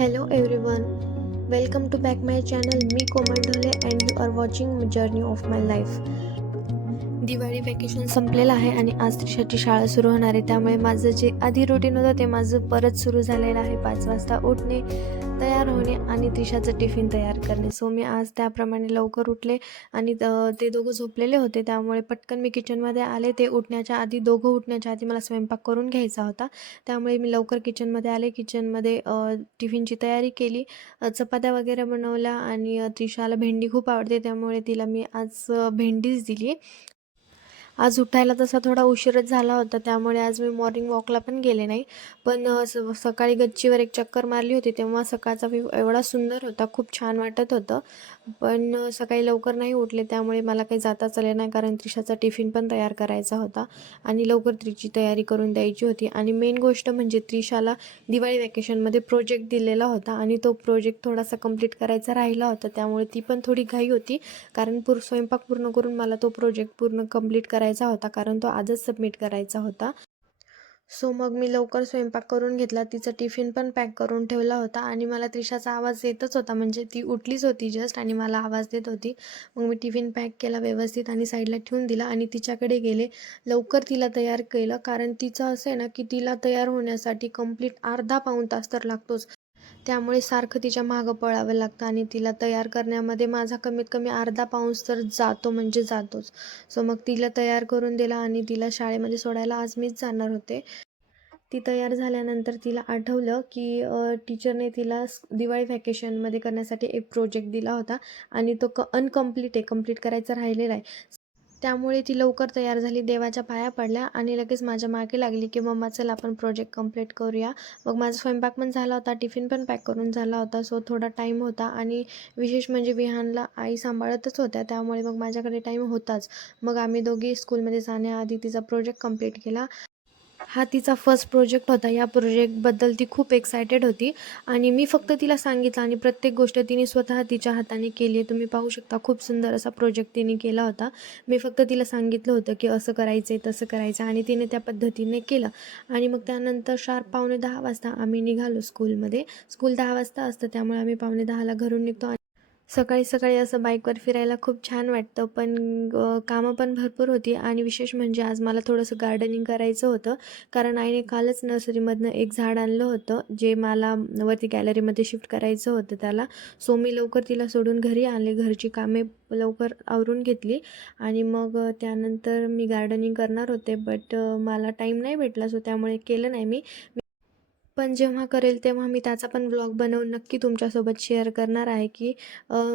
Hello everyone, welcome to back my channel. मी Komal Dhole and you are watching journey of my life. Diwali vacation संपलेलं आहे आणि आज त्रिशाची शाळा सुरू होणार आहे, त्यामुळे माझं जे आधी रुटीन होतं ते माझं परत सुरू झालेलं आहे. 5 वाजता उठणे, तयार होणे आणि त्रिशाचं टिफिन तयार करणे. सो मी आज त्याप्रमाणे लवकर उठले आणि ते दोघं झोपलेले होते, त्यामुळे पटकन मी किचनमध्ये आले. ते उठण्याच्या आधी, दोघं उठण्याच्या आधी मला स्वयंपाक करून घ्यायचा होता, त्यामुळे मी लवकर किचनमध्ये आले. किचनमध्ये टिफिनची तयारी केली, चपात्या वगैरे बनवल्या आणि त्रिशाला भेंडी खूप आवडते, त्यामुळे तिला मी आज भेंडीच दिली. आज उठायला तसा थोडा उशीरच झाला होता, त्यामुळे आज मी मॉर्निंग वॉकला पण गेले नाही. पण सकाळी गच्चीवर एक चक्कर मारली होती, तेव्हा सकाळचा व्ह्यू एवढा सुंदर होता, खूप छान वाटत होतं. पण सकाळी लवकर नाही उठले, त्यामुळे मला काही जाताच आले नाही, कारण त्रिशाचा टिफिन पण तयार करायचा होता आणि लवकर तिची तयारी करून द्यायची होती. आणि मेन गोष्ट म्हणजे त्रिशाला दिवाळी वॅकेशनमध्ये प्रोजेक्ट दिलेला होता आणि तो प्रोजेक्ट थोडासा कंप्लीट करायचा राहिला होता, त्यामुळे ती पण थोडी घाई होती, कारण स्वयंपाक पूर्ण करून मला तो प्रोजेक्ट पूर्ण कंप्लीट करायचा होता, कारण तो आजच सबमिट करायचा होता. सो मग मी लवकर स्वयंपाक करून घेतला, तिचा टिफिन पण पॅक करून ठेवला होता आणि मला त्रिशाचा आवाज येतच होता, म्हणजे ती उठलीच होती जस्ट आणि मला आवाज देत होती. मग मी टिफिन पॅक केला व्यवस्थित आणि साईडला ठेवून दिला आणि तिच्याकडे गेले. लवकर तिला तयार केलं, कारण तिचं असं आहे ना, की तिला तयार होण्यासाठी कंप्लीट अर्धा पाऊण तास तर लागतोच, त्यामुळे सारखं तिच्या मागं पळावं लागतं आणि तिला तयार करण्यामध्ये माझा कमीत कमी अर्धा पाऊण तर जातो, म्हणजे जातोच. सो मग तिला तयार करून दिला आणि तिला शाळेमध्ये सोडायला आज मीच जाणार होते. ती तयार झाल्यानंतर तिला आठवलं की टीचरने तिला दिवाळी व्हॅकेशनमध्ये करण्यासाठी एक प्रोजेक्ट दिला होता आणि तो अनकम्प्लीट आहे, कंप्लीट करायचा राहिलेला आहे. त्यामुळे ती लवकर तयार झाली, देवाच्या पाया पडल्या आणि लगेच माझ्या मागे लागली की मम्मा चल आपण प्रोजेक्ट कंप्लीट करूया. मग माझा स्वयंपाक पण झाला होता, टिफिन पण पॅक करून झाला होता, सो थोडा टाईम होता आणि विशेष म्हणजे विहानला आई सांभाळतच होत्या, त्यामुळे मग माझ्याकडे टाईम होताच. मग आम्ही दोघी स्कूलमध्ये जाण्याआधी तिचा प्रोजेक्ट कंप्लीट केला. हा तिचा फर्स्ट प्रोजेक्ट होता. या प्रोजेक्टबद्दल ती खूप एक्सायटेड होती आणि मी फक्त तिला सांगितलं आणि प्रत्येक गोष्ट तिने स्वतः तिच्या हाताने केली आहे. तुम्ही पाहू शकता, खूप सुंदर असा प्रोजेक्ट तिने केला होता. मी फक्त तिला सांगितलं होतं की असं करायचं आहे, तसं करायचं आणि तिने त्या पद्धतीने केलं. आणि मग त्यानंतर शार्प 9:45 वाजता आम्ही निघालो स्कूलमध्ये. स्कूल 10 वाजता असतं, त्यामुळे आम्ही 9:45ला घरून निघतो. सकाळी सकाळी असं बाईकवर फिरायला खूप छान वाटतं, पण कामं पण भरपूर होती आणि विशेष म्हणजे आज मला थोडंसं गार्डनिंग करायचं होतं, कारण आईने कालच नर्सरीमधनं एक झाड आणलं होतं, जे मला वरती गॅलरीमध्ये शिफ्ट करायचं होतं त्याला. सो मी लवकर तिला सोडून घरी आले, घरची कामे लवकर आवरून घेतली आणि मग त्यानंतर मी गार्डनिंग करणार होते, बट मला टाईम नाही भेटला, सो त्यामुळे केलं नाही मी. पण जेव्हा करेल तेव्हा मी त्याचा पण व्लॉग बनवून नक्की तुमच्यासोबत शेअर करणार आहे, की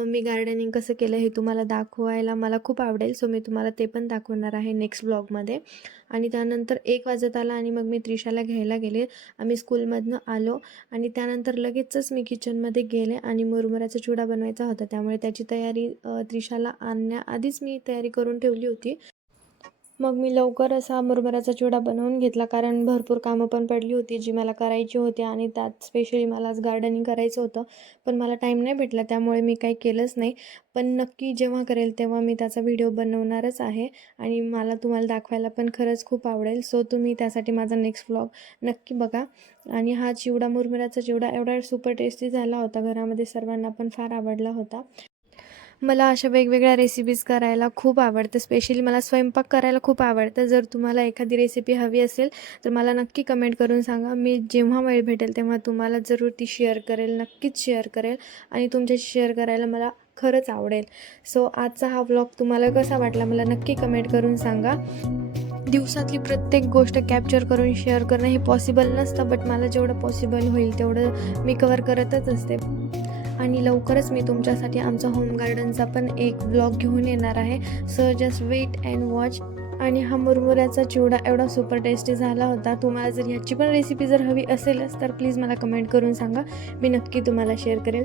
मी गार्डनिंग कसं केलं हे तुम्हाला दाखवायला मला खूप आवडेल. सो मी तुम्हाला ते पण दाखवणार आहे नेक्स्ट व्लॉगमध्ये. आणि त्यानंतर 1 वाजत आला आणि मग मी त्रिशाला घ्यायला गेले. आम्ही स्कूलमधनं आलो आणि त्यानंतर लगेचच मी किचनमध्ये गेले आणि मुरमुऱ्याचा चिवडा बनवायचा होता, त्यामुळे त्याची तयारी त्रिशाला आणण्याआधीच मी तयारी करून ठेवली होती. मग मी लवकर असा मुरमुऱ्याचा चिवडा बनवून घेतला, कारण भरपूर कामं पण पडली होती जी मला करायची होती आणि त्यात स्पेशली मला आज गार्डनिंग करायचं होतं, पण मला टाईम नाही भेटला, त्यामुळे मी काही केलंच नाही. पण नक्की जेव्हा करेल तेव्हा मी त्याचा व्हिडिओ बनवणारच आहे आणि मला तुम्हाला दाखवायला पण खरंच खूप आवडेल. सो तुम्ही त्यासाठी माझा नेक्स्ट व्लॉग नक्की बघा. आणि हा चिवडा, मुरमुऱ्याचा चिवडा एवढा सुपर टेस्टी झाला होता, घरामध्ये सर्वांना पण फार आवडला होता. मला अशा वेगवेगळ्या रेसिपीज करायला खूप आवडतं, स्पेशली मला स्वयंपाक करायला खूप आवडतं. जर तुम्हाला एखादी रेसिपी हवी असेल तर मला नक्की कमेंट करून सांगा. मी जेव्हा वेळ भेटेल तेव्हा तुम्हाला जरूर ती शेअर करेल, नक्कीच शेअर करेल आणि तुमच्याशी शेअर करायला मला खरंच आवडेल. सो आजचा हा व्लॉग तुम्हाला कसा वाटला मला नक्की कमेंट करून सांगा. दिवसातली प्रत्येक गोष्ट कॅप्चर करून शेअर करणं हे पॉसिबल नसतं, बट मला जेवढं पॉसिबल होईल तेवढं मी कवर करतच असते. आणि लवकरच मी तुमच्यासाठी आमचा होम गार्डनचा पण एक व्लॉग घेऊन येणार आहे. So just wait and watch. आणि हा मुरमुऱ्याचा चिवडा एवढा सुपर टेस्टी झाला होता. तुम्हाला जर ह्याची पण रेसिपी जर हवी असेलच तर प्लीज मला कमेंट करून सांगा, मी नक्की तुम्हाला शेअर करेल.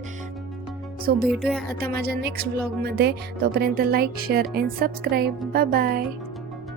सो भेटूया आता माझ्या नेक्स्ट व्लॉगमध्ये. तोपर्यंत like, share and subscribe. Bye bye.